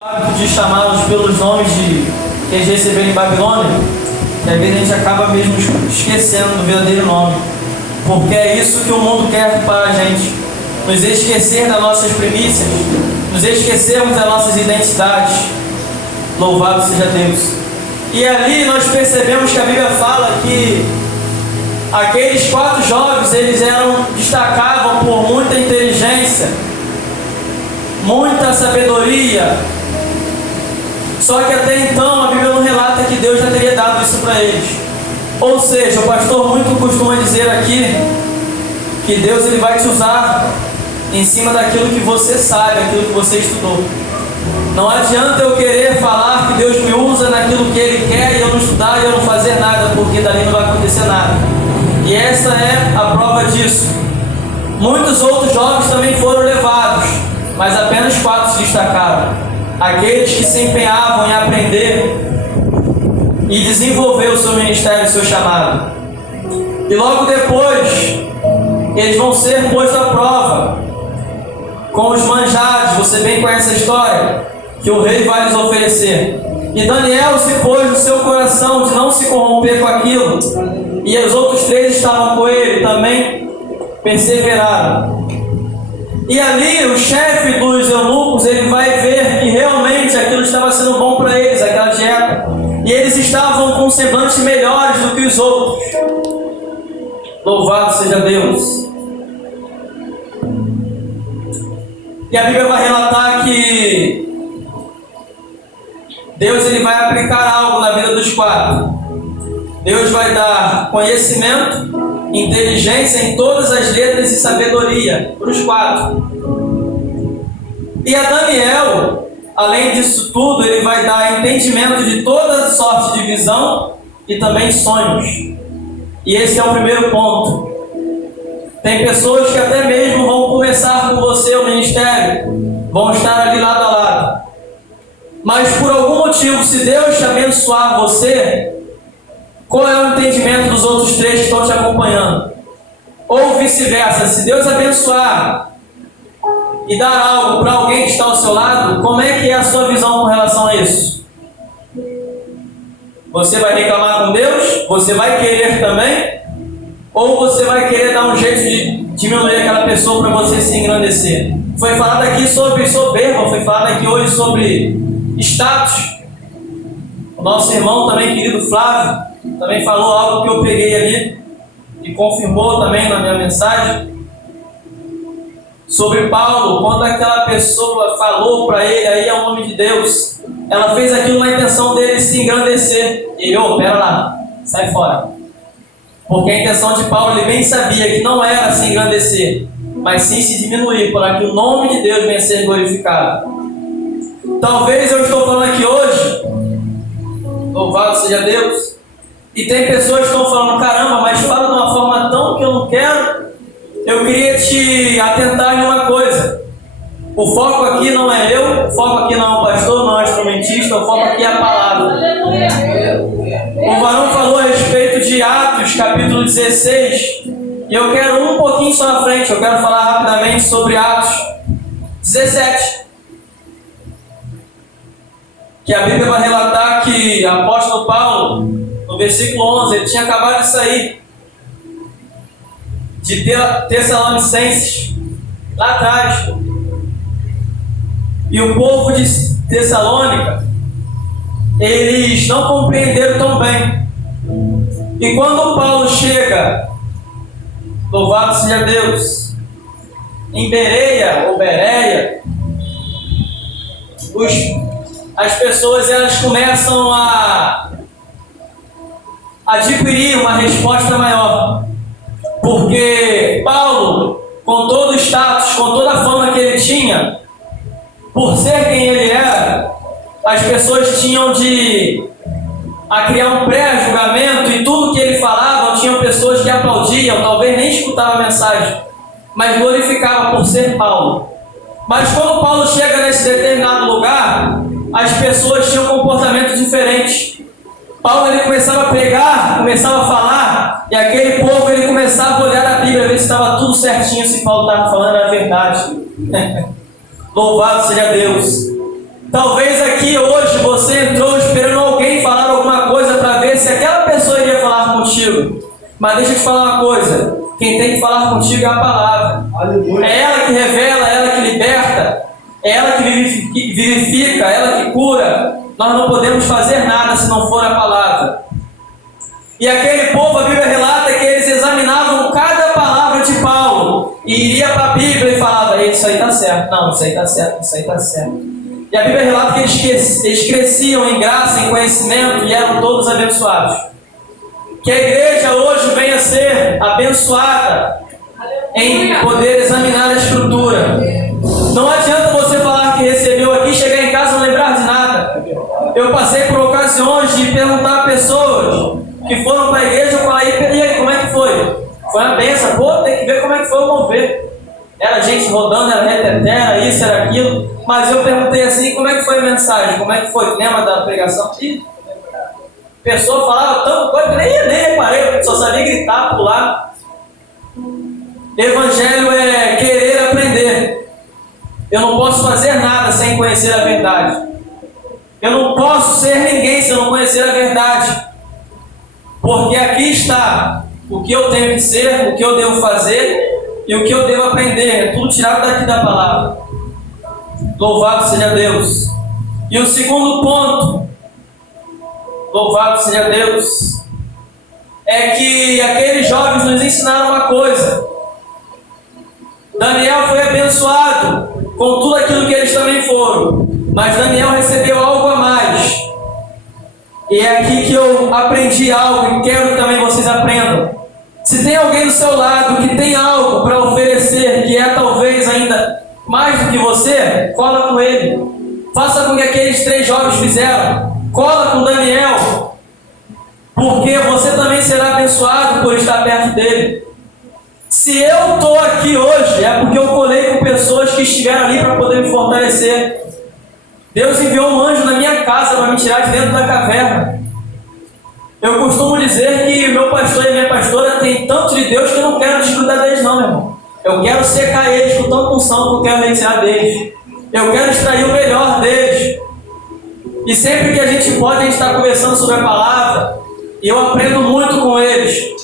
Hábito de chamá-los pelos nomes que eles receberam em Babilônia, que às vezes a gente acaba mesmo esquecendo do verdadeiro nome, porque é isso que o mundo quer para a gente, nos esquecer das nossas primícias, nos esquecermos das nossas identidades. Louvado seja Deus. E ali nós percebemos que a Bíblia fala que aqueles 4 jovens, eles destacavam por muita inteligência, muita sabedoria. Só que até então a Bíblia não relata que Deus já teria dado isso para eles. Ou seja, o pastor muito costuma dizer aqui que Deus ele vai te usar em cima daquilo que você sabe, aquilo que você estudou. Não adianta eu querer falar que Deus me usa naquilo que Ele quer e eu não estudar e eu não fazer nada, porque dali não vai acontecer nada. E essa é a prova disso. Muitos outros jovens também foram levados, mas apenas 4 se destacaram. Aqueles que se empenhavam em aprender e desenvolver o seu ministério, o seu chamado. E logo depois, eles vão ser postos à prova com os manjares. Você bem conhece a história que o rei vai lhes oferecer. E Daniel se pôs no seu coração de não se corromper com aquilo. E os outros 3 estavam com ele, também perseveraram. E ali o chefe dos eunucos, ele vai ver que realmente aquilo estava sendo bom para eles, aquela dieta. E eles estavam com semblantes melhores do que os outros. Louvado seja Deus. E a Bíblia vai relatar que Deus ele vai aplicar algo na vida dos 4. Deus vai dar conhecimento, inteligência em todas as letras e sabedoria para os 4. E a Daniel, além disso tudo, ele vai dar entendimento de toda sorte de visão e também sonhos. E esse é o primeiro ponto. Tem pessoas que até mesmo vão começar com você o ministério, vão estar ali lado a lado. Mas por algum motivo, se Deus te abençoar você, qual é o entendimento dos outros 3 que estão te acompanhando? Ou vice-versa, se Deus abençoar e dar algo para alguém que está ao seu lado, como é que é a sua visão com relação a isso? Você vai reclamar com Deus? Você vai querer também? Ou você vai querer dar um jeito de diminuir aquela pessoa para você se engrandecer? Foi falado aqui sobre soberba, foi falado aqui hoje sobre status. O nosso irmão também, querido Flávio, também falou algo que eu peguei ali e confirmou também na minha mensagem sobre Paulo, quando aquela pessoa falou para ele, aí é o nome de Deus, ela fez aquilo na intenção dele se engrandecer. E ele, pera lá, sai fora. Porque a intenção de Paulo, ele bem sabia que não era se engrandecer, mas sim se diminuir, para que o nome de Deus venha a ser glorificado. Talvez eu estou falando aqui hoje, louvado seja Deus, e tem pessoas que estão falando, caramba, mas fala de uma forma tão que eu não quero. Eu queria te atentar em uma coisa. O foco aqui não é eu, o foco aqui não é o pastor, não é o instrumentista, o foco aqui é a palavra. O varão falou a respeito de Atos, capítulo 16, e eu quero um pouquinho só na frente, eu quero falar rapidamente sobre Atos 17. Que a Bíblia vai relatar que o apóstolo Paulo, no versículo 11, ele tinha acabado de sair de Tessalonicenses, lá atrás. E o povo de Tessalônica, eles não compreenderam tão bem. E quando Paulo chega, louvado seja Deus, em Bereia ou Bereia, as pessoas elas começam a adquirir uma resposta maior. Porque Paulo, com todo o status, com toda a fama que ele tinha, por ser quem ele era, as pessoas tinham a criar um pré-julgamento, e tudo que ele falava, tinham pessoas que aplaudiam, talvez nem escutavam a mensagem, mas glorificavam por ser Paulo. Mas quando Paulo chega nesse determinado lugar, as pessoas tinham um comportamento diferente. Paulo ele começava a pregar, começava a falar, e aquele povo ele começava a olhar a Bíblia, ver se estava tudo certinho, se Paulo estava falando a verdade. Louvado seja Deus. Talvez Mas deixa eu te falar uma coisa: quem tem que falar contigo é a palavra. Aleluia. É ela que revela, é ela que liberta, é ela que vivifica, é ela que cura. Nós não podemos fazer nada se não for a palavra. E aquele povo, a Bíblia relata que eles examinavam cada palavra de Paulo e iria para a Bíblia e falava: isso aí está certo, não, isso aí está certo, isso aí está certo. E a Bíblia relata que eles cresciam em graça, em conhecimento e eram todos abençoados. Que a igreja hoje venha a ser abençoada em poder examinar a Escritura. Não adianta você falar que recebeu aqui, chegar em casa e não lembrar de nada. Eu passei por ocasiões de perguntar a pessoas que foram para a igreja, eu falei: e aí, como é que foi? Foi uma benção. Pô, tem que ver como é que foi o mover. Era gente rodando, era reteté, era isso, era aquilo. Mas eu perguntei assim: como é que foi a mensagem? Como é que foi? Lembra da pregação? E a pessoa falava tanta coisa que nem reparei, só sabia gritar, pular. Evangelho é querer aprender. Eu não posso fazer nada sem conhecer a verdade. Eu não posso ser ninguém se eu não conhecer a verdade. Porque aqui está o que eu tenho que ser, o que eu devo fazer e o que eu devo aprender. É tudo tirado daqui da palavra. Louvado seja Deus. E o segundo ponto, louvado seja Deus, é que aqueles jovens nos ensinaram uma coisa. Daniel foi abençoado com tudo aquilo que eles também foram, mas Daniel recebeu algo a mais. E é aqui que eu aprendi algo e quero que também vocês aprendam. Se tem alguém do seu lado que tem algo para oferecer, que é talvez ainda mais do que você, cola com ele. Faça com que aqueles 3 jovens fizeram. Cola com Daniel, porque você também será abençoado por estar perto dele. Se eu estou aqui hoje, é porque eu colei com pessoas que estiveram ali para poder me fortalecer. Deus enviou um anjo na minha casa para me tirar de dentro da caverna. Eu costumo dizer que meu pastor e minha pastora têm tanto de Deus que eu não quero desgrudar deles não, meu irmão. Eu quero secar eles com tanta unção que eu quero retirar deles. Eu quero extrair o melhor deles. E sempre que a gente pode, a gente está conversando sobre a palavra. E eu aprendo muito com eles.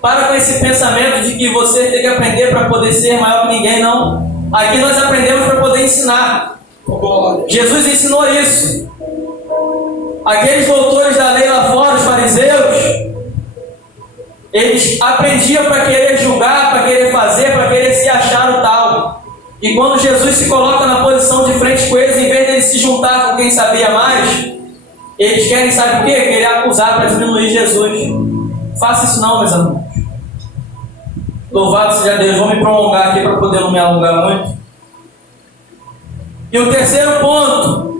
Para com esse pensamento de que você tem que aprender para poder ser maior que ninguém, não. Aqui nós aprendemos para poder ensinar. Jesus ensinou isso. Aqueles doutores da lei lá fora, os fariseus, eles aprendiam para querer julgar, para querer fazer, para querer se achar o tal. E quando Jesus se coloca na posição de frente com eles, em vez de eles se juntar com quem sabia mais, eles querem, sabe o quê? Querer acusar para diminuir Jesus. Faça isso não, meus amigos. Louvado seja Deus. Vou me prolongar aqui para poder não me alongar muito. E o terceiro ponto.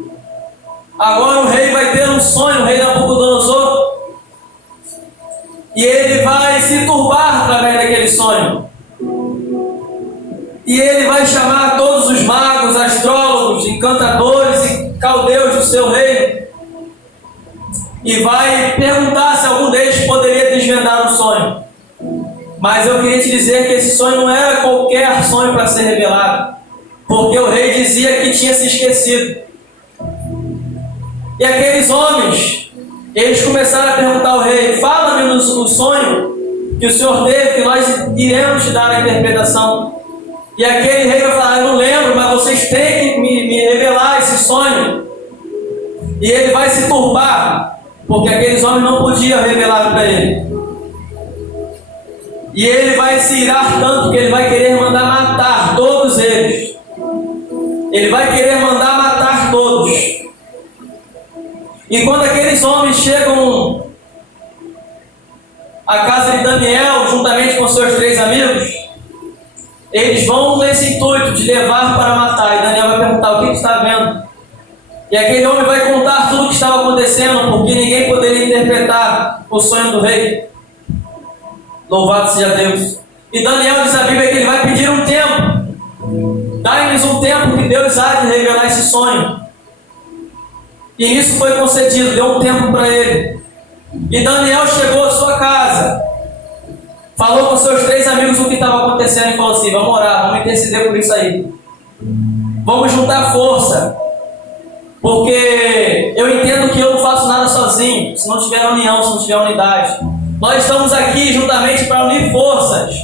Agora o rei vai ter um sonho, o rei Nabucodonosor. E ele vai se turbar através daquele sonho. E ele vai chamar todos os magos, astrólogos, encantadores e caldeus do seu reino. E vai perguntar se algum deles poderia desvendar um sonho. Mas eu queria te dizer que esse sonho não era qualquer sonho para ser revelado. Porque o rei dizia que tinha se esquecido. E aqueles homens, eles começaram a perguntar ao rei: fala-me o sonho que o senhor teve, que nós iremos te dar a interpretação. E aquele rei vai falar: eu não lembro, mas vocês têm que me revelar esse sonho. E ele vai se turbar, porque aqueles homens não podiam revelar para ele. E ele vai se irar tanto que ele vai querer mandar matar todos eles. Ele vai querer mandar matar todos. E quando aqueles homens chegam à casa de Daniel, juntamente com seus 3 amigos, eles vão nesse intuito de levar para matar. E Daniel vai perguntar: o que você está vendo? E aquele homem vai contar tudo o que estava acontecendo, porque ninguém poderia interpretar o sonho do rei. Louvado seja Deus. E Daniel diz a Bíblia que ele vai pedir um tempo. Dai-nos um tempo que Deus há de revelar esse sonho. E isso foi concedido, deu um tempo para ele. E Daniel chegou à sua casa, falou com seus 3 amigos o que estava acontecendo e falou assim: vamos orar, vamos interceder por isso aí. Vamos juntar força. Porque eu entendo que eu não faço nada sozinho, se não tiver união, se não tiver unidade. Nós estamos aqui juntamente para unir forças.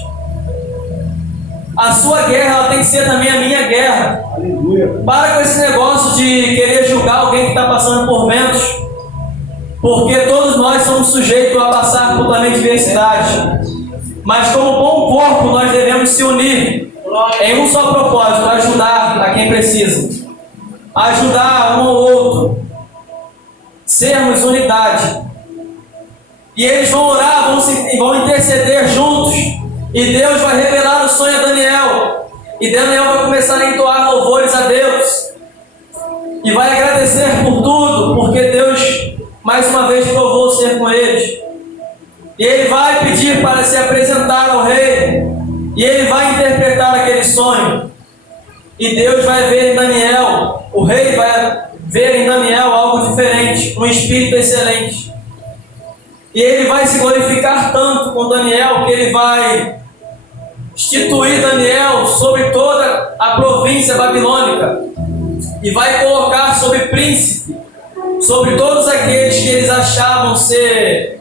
A sua guerra, ela tem que ser também a minha guerra. Aleluia. Para com esse negócio de querer julgar alguém que está passando por ventos, porque todos nós somos sujeitos a passar por também diversidade. Mas como bom corpo, nós devemos se unir em um só propósito: ajudar a quem precisa, ajudar um ao outro, sermos unidade. E eles vão orar, vão interceder juntos, e Deus vai revelar o sonho a Daniel, e Daniel vai começar a entoar louvores a Deus, e vai agradecer por tudo, porque Deus mais uma vez provou ser com eles. E ele vai pedir para se apresentar ao rei, e ele vai interpretar aquele sonho, e Deus vai ver em Daniel, o rei vai ver em Daniel algo diferente, um espírito excelente. E ele vai se glorificar tanto com Daniel, que ele vai instituir Daniel sobre toda a província babilônica, e vai colocar sobre príncipe, sobre todos aqueles que eles achavam ser,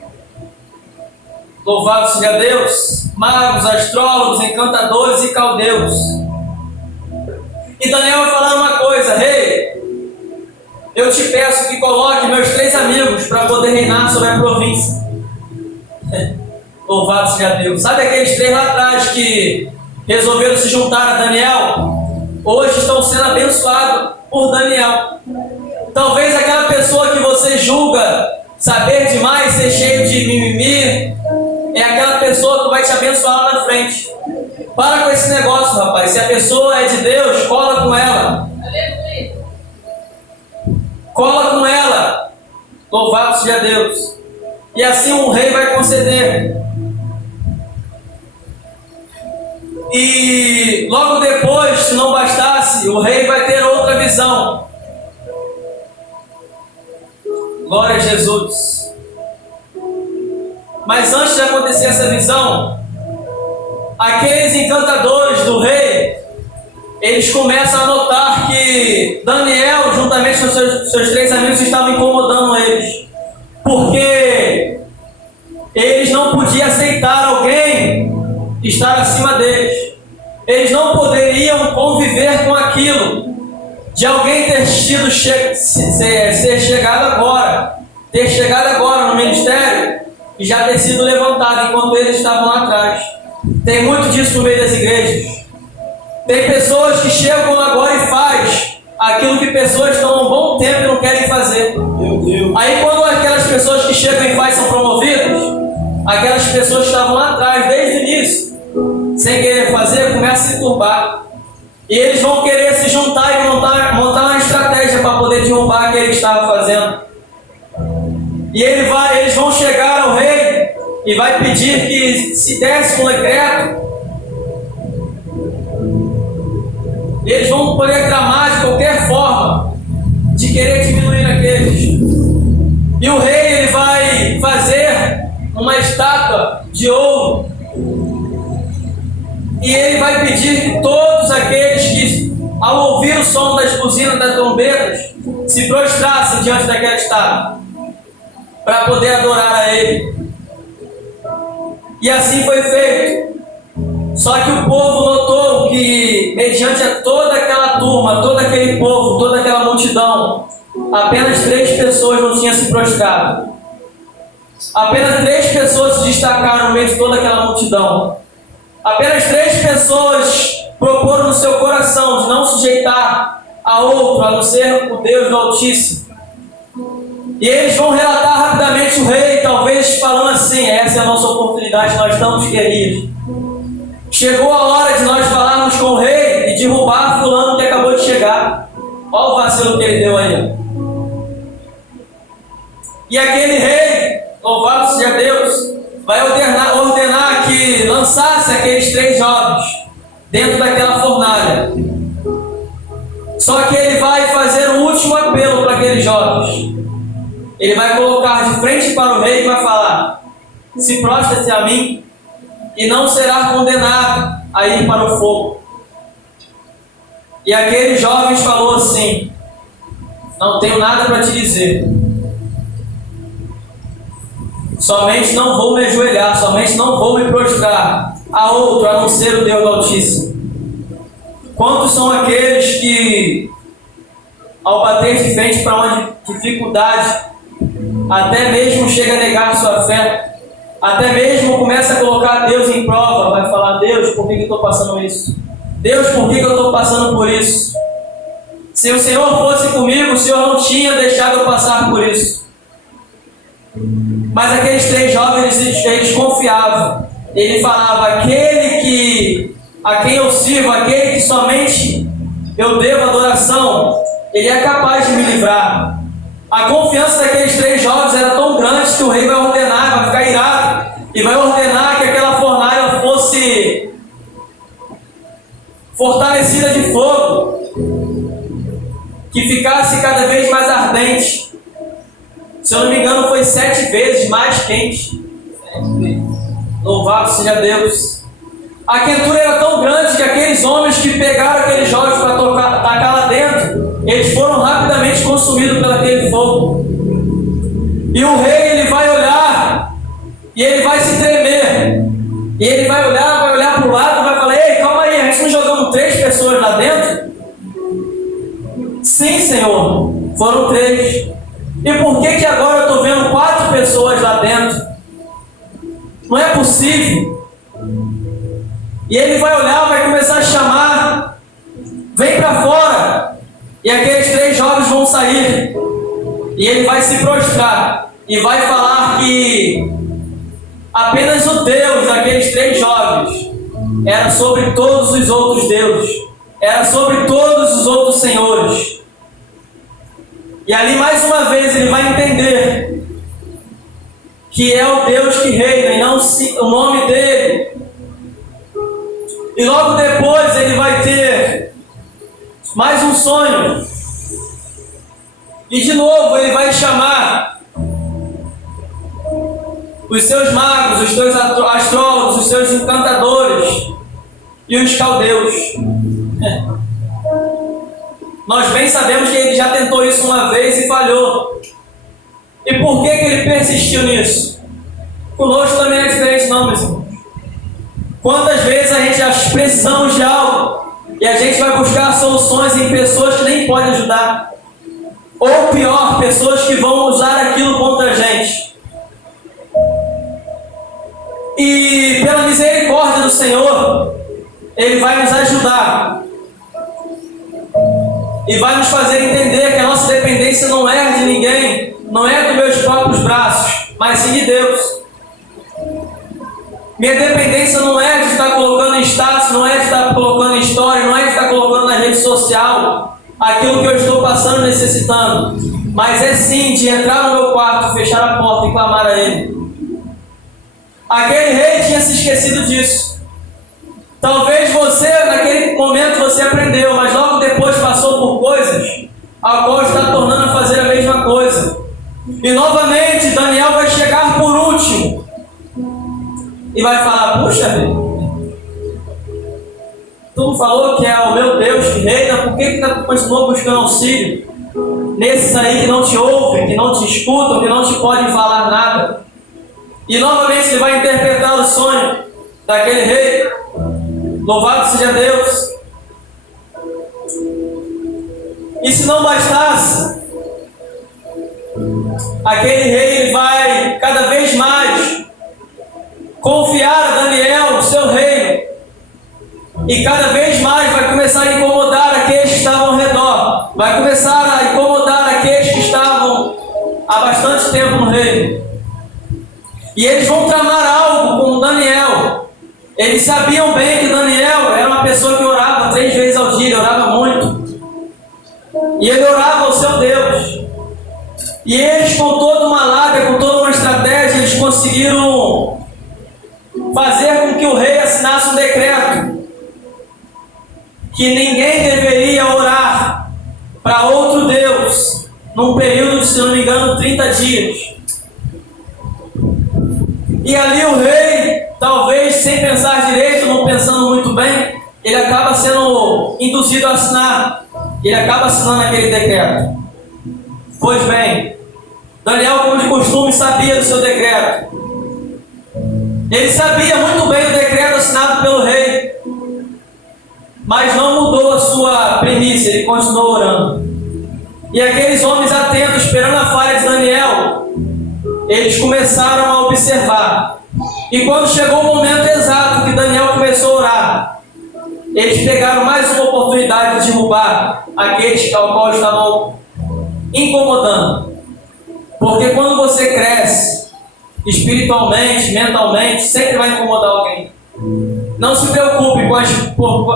louvado seja Deus, magos, astrólogos, encantadores e caldeus. E Daniel vai falar uma coisa: rei, eu te peço que coloque meus 3 amigos para poder reinar sobre a província. Louvado seja Deus. Sabe aqueles 3 lá atrás que resolveram se juntar a Daniel? Hoje estão sendo abençoados por Daniel. Talvez aquela pessoa que você julga saber demais, ser cheio de mimimi, é aquela pessoa que vai te abençoar lá na frente. Para com esse negócio, rapaz. Se a pessoa é de Deus, cola com ela. Cola com ela. Louvado seja Deus. E assim um rei vai conceder. E logo depois, se não bastasse, o rei vai ter outra visão. Glória a Jesus. Mas antes de acontecer essa visão, aqueles encantadores do rei, eles começam a notar que Daniel, juntamente com seus 3 amigos, estavam incomodando eles, porque eles não podiam aceitar alguém estar acima deles. Eles não poderiam conviver com aquilo de alguém ter sido ser chegado agora, ter chegado agora no ministério e já ter sido levantado enquanto eles estavam lá atrás. Tem muito disso no meio das igrejas. Tem pessoas que chegam agora e faz aquilo que pessoas estão há um bom tempo e não querem fazer. Meu Deus. Aí quando aquelas pessoas que chegam e faz são promovidas, aquelas pessoas que estavam lá atrás desde o início, sem querer fazer, começam a se turbar. E eles vão querer se juntar e montar uma estratégia para poder derrubar aquele que estava fazendo. E eles vão chegar ao rei e vai pedir que se desse um decreto. Eles vão poder tramar de qualquer forma de querer diminuir aqueles. E o rei ele vai fazer uma estátua de ouro. E ele vai pedir que todos aqueles que, ao ouvir o som das buzinas, das trombetas, se prostrassem diante daquela estátua, para poder adorar a ele. E assim foi feito. Só que o povo notou que, mediante toda aquela turma, todo aquele povo, toda aquela multidão, apenas 3 pessoas não tinham se prostrado. Apenas 3 pessoas se destacaram no meio de toda aquela multidão. Apenas 3 pessoas proporam no seu coração de não sujeitar a outro, a não ser o Deus do Altíssimo. E eles vão relatar rapidamente o rei, talvez falando assim: essa é a nossa oportunidade, nós estamos queridos. Chegou a hora de nós falarmos com o rei e derrubar fulano que acabou de chegar. Olha o vacilo que ele deu aí. E aquele rei, louvado seja Deus, vai ordenar que lançasse aqueles 3 jovens dentro daquela fornalha. Só que ele vai fazer um último apelo para aqueles jovens. Ele vai colocar de frente para o rei e vai falar: se prostra-se a mim e não será condenado a ir para o fogo. E aqueles jovens falou assim: não tenho nada para te dizer. Somente não vou me ajoelhar, somente não vou me prostrar a outro, a não ser o Deus do Altíssimo. Quantos são aqueles que, ao bater de frente para uma dificuldade, até mesmo chega a negar a sua fé, até mesmo começa a colocar Deus em prova, vai falar: Deus, por que eu estou passando isso? Deus, por que eu estou passando por isso? Se o Senhor fosse comigo, o Senhor não tinha deixado eu passar por isso. Mas aqueles 3 jovens, eles confiavam. Ele falava: aquele a quem eu sirvo, aquele que somente eu devo adoração, ele é capaz de me livrar. A confiança daqueles 3 jovens era tão grande que o rei vai ordenar, vai ficar irado, e vai ordenar que aquela fornalha fosse fortalecida de fogo, que ficasse cada vez mais ardente. Se eu não me engano, foi 7 vezes mais quente. Louvado seja Deus. A quentura era tão grande que aqueles homens que pegaram aqueles jovens para tacar lá dentro, eles foram rapidamente consumidos pelo aquele fogo. E o rei, ele vai olhar, e ele vai se tremer. E ele vai olhar para o lado e vai falar: ei, calma aí, a gente não jogamos 3 pessoas lá dentro? Sim, Senhor, foram 3. E por que agora eu estou vendo 4 pessoas lá dentro? Não é possível. E ele vai olhar, vai começar a chamar: vem para fora. E aqueles 3 jovens vão sair. E ele vai se prostrar e vai falar que apenas o Deus daqueles 3 jovens era sobre todos os outros deuses, era sobre todos os outros senhores. E ali mais uma vez ele vai entender que é o Deus que reina e não o nome dele. E logo depois ele vai ter mais um sonho. E de novo ele vai chamar os seus magos, os seus astrólogos, os seus encantadores e os caldeus. Nós bem sabemos que ele já tentou isso uma vez e falhou. E por que ele persistiu nisso? Conosco também é diferente, não, meus irmãos. Quantas vezes a gente precisamos de algo e a gente vai buscar soluções em pessoas que nem podem ajudar? Ou pior, pessoas que vão usar aquilo contra a gente. E pela misericórdia do Senhor, Ele vai nos ajudar. E vai nos fazer entender que a nossa dependência não é de ninguém, não é dos meus próprios braços, mas sim de Deus. Minha dependência não é de estar colocando em status, não é de estar colocando em história, não é de estar colocando na rede social aquilo que eu estou passando, necessitando, mas é sim de entrar no meu quarto, fechar a porta e clamar a Ele. Aquele rei tinha se esquecido disso. Talvez você, naquele momento, você aprendeu, mas logo depois passou por coisas a qual está tornando a fazer a mesma coisa. E novamente Daniel vai chegar por último e vai falar: puxa, tu falou que é o meu Deus que reina, por que continuou buscando auxílio nesses aí que não te ouvem, que não te escutam, que não te podem falar nada? E novamente ele vai interpretar o sonho daquele rei. Louvado seja Deus. E se não bastasse, aquele rei ele vai cada vez mais confiar a Daniel o seu reino, e cada vez mais vai começar a incomodar aqueles que estavam ao redor, vai começar a incomodar aqueles que estavam há bastante tempo no reino. E eles vão tramar algo com Daniel. Eles sabiam bem que Daniel era uma pessoa que orava 3 vezes ao dia, ele orava muito. E ele orava ao seu Deus. E eles, com toda uma lábia, com toda uma estratégia, eles conseguiram fazer com que o rei assinasse um decreto que ninguém deveria orar para outro Deus num período de, se não me engano, 30 dias. E ali o rei, talvez sem pensar direito, não pensando muito bem, ele acaba sendo induzido a assinar. Ele acaba assinando aquele decreto. Pois bem, Daniel, como de costume, sabia do seu decreto. Ele sabia muito bem o decreto assinado pelo rei, mas não mudou a sua primícia, ele continuou orando. E aqueles homens atentos, esperando a falha de Daniel, eles começaram a observar. E quando chegou o momento exato que Daniel começou a orar, eles pegaram mais uma oportunidade de derrubar aqueles ao qual estavam incomodando. Porque quando você cresce, espiritualmente, mentalmente, sempre vai incomodar alguém. Não se preocupe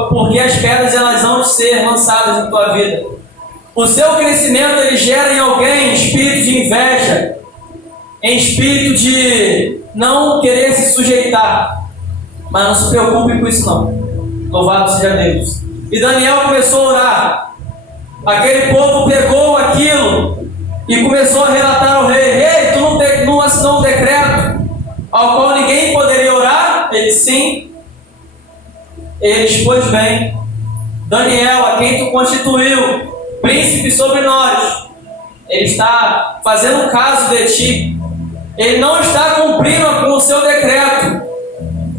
porque as pedras elas vão ser lançadas em tua vida. O seu crescimento ele gera em alguém espírito de inveja, em espírito de não querer se sujeitar. Mas não se preocupe com isso não. Louvado seja Deus. E Daniel começou a orar. Aquele povo pegou aquilo e começou a relatar ao rei: Rei, tu não assinou um decreto ao qual ninguém poderia orar? Ele: sim. Eles: pois bem, Daniel, a quem tu constituiu príncipe sobre nós, ele está fazendo caso de ti. Ele não está cumprindo com o seu decreto.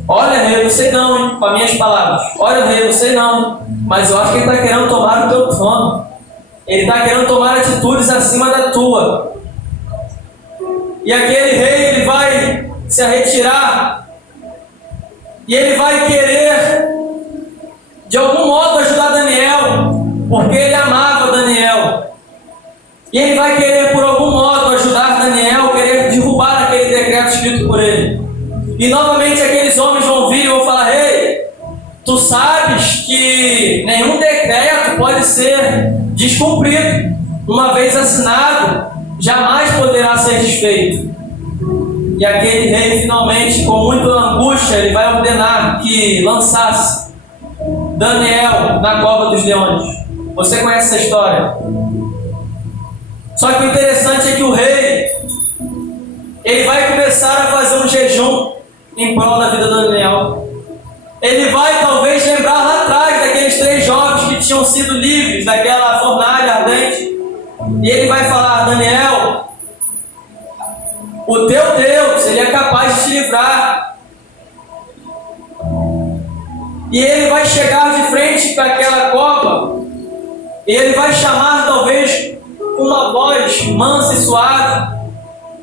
Olha, rei, eu não sei não, hein? Com as minhas palavras. Olha, rei, eu não sei não, mas eu acho que ele está querendo tomar o teu trono. Ele está querendo tomar atitudes acima da tua. E aquele rei, ele vai se retirar. E ele vai querer, de algum modo, ajudar Daniel, porque ele amava Daniel. E ele vai querer, por algum modo, ajudar Daniel, querer derrubar aquele decreto escrito por ele. E novamente aqueles homens vão vir e vão falar: Rei, tu sabes que nenhum decreto pode ser descumprido. Uma vez assinado, jamais poderá ser desfeito. E aquele rei, finalmente, com muita angústia, ele vai ordenar que lançasse Daniel na cova dos leões. Você conhece essa história? Só que o interessante é que o rei, ele vai começar a fazer um jejum em prol da vida de Daniel. Ele vai talvez lembrar lá atrás daqueles 3 jovens que tinham sido livres daquela fornalha ardente. E ele vai falar: Daniel, o teu Deus, ele é capaz de te livrar. E ele vai chegar de frente para aquela cova, e ele vai chamar talvez com uma voz mansa e suave,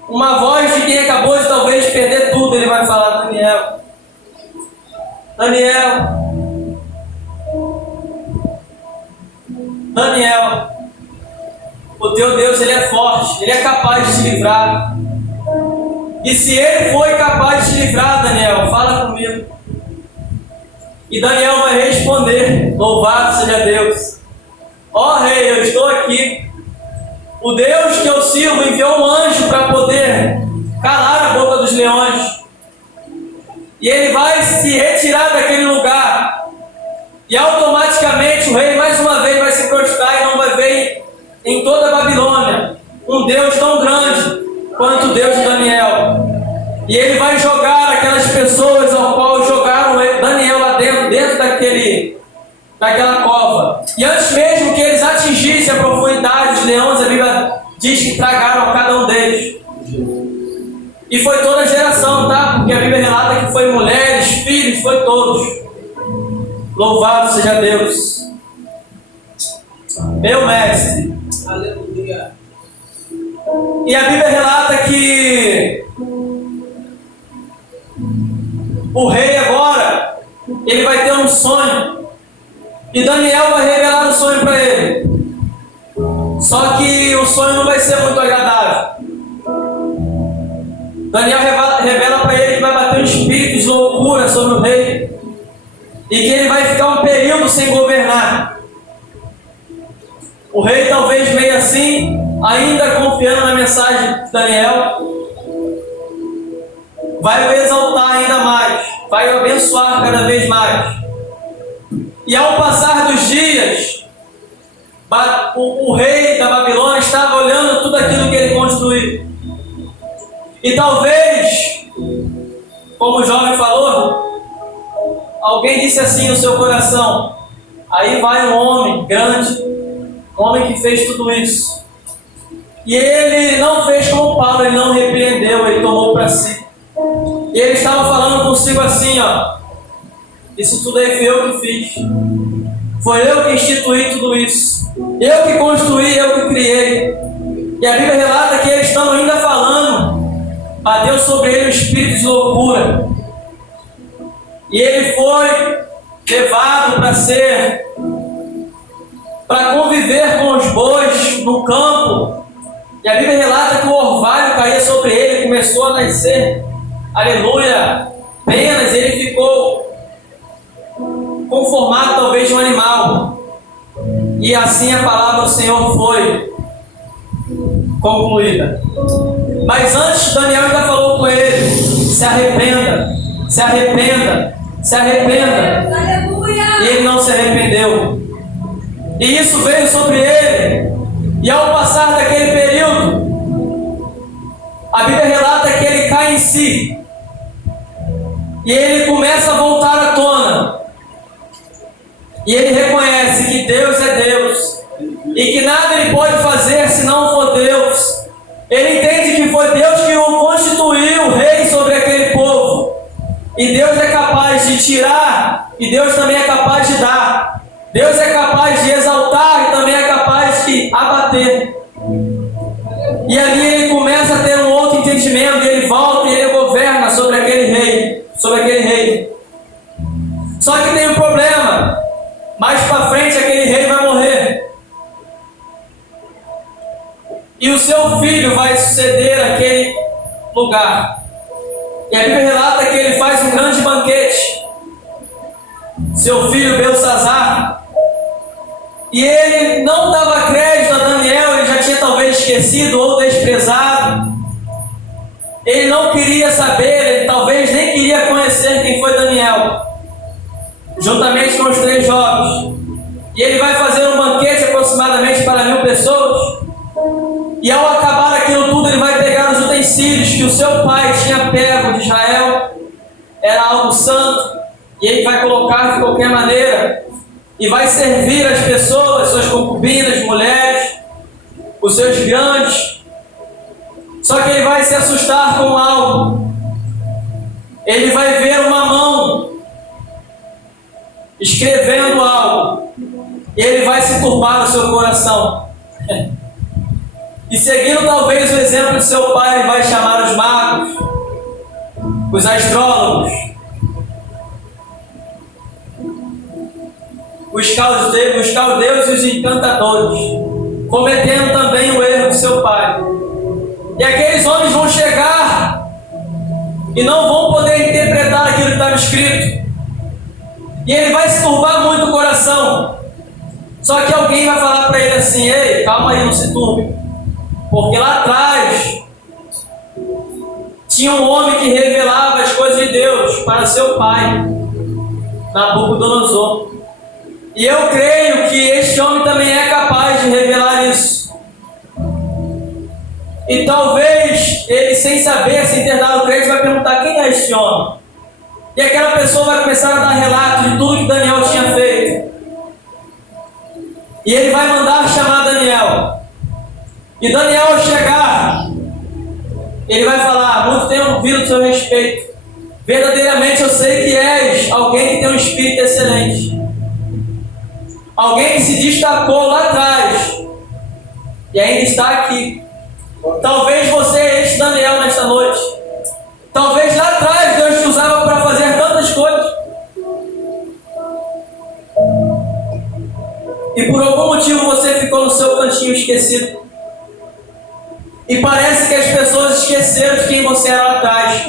uma voz de quem acabou de talvez perder tudo. Ele vai falar: Daniel, Daniel, Daniel, o teu Deus, ele é forte, ele é capaz de te livrar. E se ele foi capaz de te livrar, Daniel, fala comigo. E Daniel vai responder: louvado seja Deus. Ó rei, eu estou aqui. O Deus que eu sirvo enviou um anjo para poder calar a boca dos leões. E ele vai se retirar daquele lugar. E automaticamente o rei mais uma vez vai se prostrar e não vai ver em toda a Babilônia um Deus tão grande quanto o Deus de Daniel. E ele vai jogar aquelas pessoas ao qual jogaram Daniel lá dentro daquela cova. E antes mesmo que eles atingissem a profundidade dos leões, a Bíblia diz que tragaram a cada um deles. E foi toda a geração, tá? Porque a Bíblia relata que foi mulheres, filhos, foi todos. Louvado seja Deus. Meu mestre. Aleluia. E a Bíblia relata que o rei agora, ele vai ter um sonho. E Daniel vai revelar o sonho para ele. Só que o sonho não vai ser muito agradável. Daniel revela para ele que vai bater um espírito de loucura sobre o rei. E que ele vai ficar um período sem governar. O rei, talvez meio assim, ainda confiando na mensagem de Daniel, vai o exaltar ainda mais, vai o abençoar cada vez mais. E ao passar dos dias, o rei da Babilônia estava olhando tudo aquilo que ele construiu. E talvez, como o jovem falou, alguém disse assim no seu coração: aí vai um homem grande, um homem que fez tudo isso. E ele não fez como Paulo, ele não repreendeu, ele tomou para si. E ele estava falando consigo assim, ó: isso tudo aí fui eu que fiz. Foi eu que instituí tudo isso. Eu que construí, eu que criei. E a Bíblia relata que eles estão ainda falando, bateu sobre ele o espírito de loucura. E ele foi levado para conviver com os bois no campo. E a Bíblia relata que o orvalho caía sobre ele e começou a nascer, aleluia, penas. Ele ficou conformado talvez de um animal. E assim a palavra do Senhor foi concluída. Mas antes, Daniel ainda falou com ele: se arrependa, se arrependa, se arrependa. Aleluia. E ele não se arrependeu. E isso veio sobre ele. E ao passar daquele período, a Bíblia relata que ele cai em si. E ele começa a voltar à tona. E ele reconhece que Deus é Deus. E que nada ele pode fazer se não for Deus. Ele entende que foi Deus que o constituiu rei sobre aquele povo. E Deus é capaz de tirar, e Deus também é capaz de dar. Deus é capaz de exaltar e também é capaz de abater. E ali ele começa a ter um outro entendimento, e ele volta e ele governa sobre aquele rei. Sobre aquele rei. Só que tem um problema. Mais para frente aquele rei vai morrer. E o seu filho vai suceder aquele lugar. E a Bíblia relata que ele faz um grande banquete. Seu filho Belsazar. E ele não dava crédito a Daniel, ele já tinha talvez esquecido ou desprezado. Ele não queria saber, ele talvez nem queria conhecer quem foi Daniel. Juntamente com os 3 jovens. E ele vai fazer um banquete aproximadamente para 1000 pessoas. E ao acabar aquilo tudo, ele vai pegar os utensílios que o seu pai tinha pego de Israel. Era algo santo. E ele vai colocar de qualquer maneira. E vai servir as pessoas, suas concubinas, mulheres, os seus grandes. Só que ele vai se assustar com algo. Ele vai ver uma mão escrevendo algo. E ele vai se turbar no seu coração. E seguindo talvez o exemplo de seu pai, ele vai chamar os magos, os astrólogos, os caldeus e os encantadores, cometendo também o erro do seu pai. E aqueles homens vão chegar e não vão poder interpretar aquilo que estava escrito. E ele vai se turbar muito o coração. Só que alguém vai falar para ele assim: ei, calma aí, não se turbe. Porque lá atrás tinha um homem que revelava as coisas de Deus para seu pai, Nabucodonosor. E eu creio que este homem também é capaz de revelar isso. E talvez ele, sem saber, sem ter dado crédito, vai perguntar: quem é este homem? E aquela pessoa vai começar a dar relato de tudo que Daniel tinha feito. E ele vai mandar chamar Daniel. E Daniel, ao chegar, ele vai falar: muito tenho ouvido do seu respeito. Verdadeiramente eu sei que és alguém que tem um espírito excelente. Alguém que se destacou lá atrás e ainda está aqui. Talvez você é este Daniel nesta noite. Talvez lá atrás Deus te usava para fazer tantas coisas. E por algum motivo você ficou no seu cantinho esquecido. E parece que as pessoas esqueceram de quem você era lá atrás.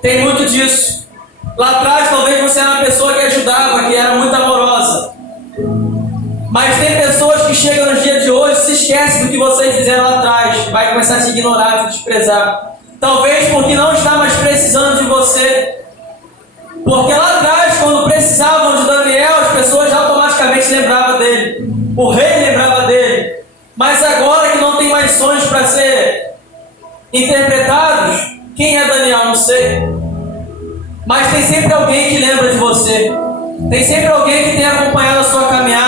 Tem muito disso. Lá atrás talvez você era uma pessoa que ajudava, que era muito amorosa. Mas tem pessoas que chegam nos dias de hoje e se esquecem do que vocês fizeram lá atrás. Vai começar a te ignorar, te desprezar. Talvez porque não está mais precisando de você. Porque lá atrás, quando precisavam de Daniel, as pessoas automaticamente lembravam dele. O rei lembrava dele. Mas agora que não tem mais sonhos para ser interpretados, quem é Daniel? Não sei. Mas tem sempre alguém que lembra de você. Tem sempre alguém que tem acompanhado a sua caminhada.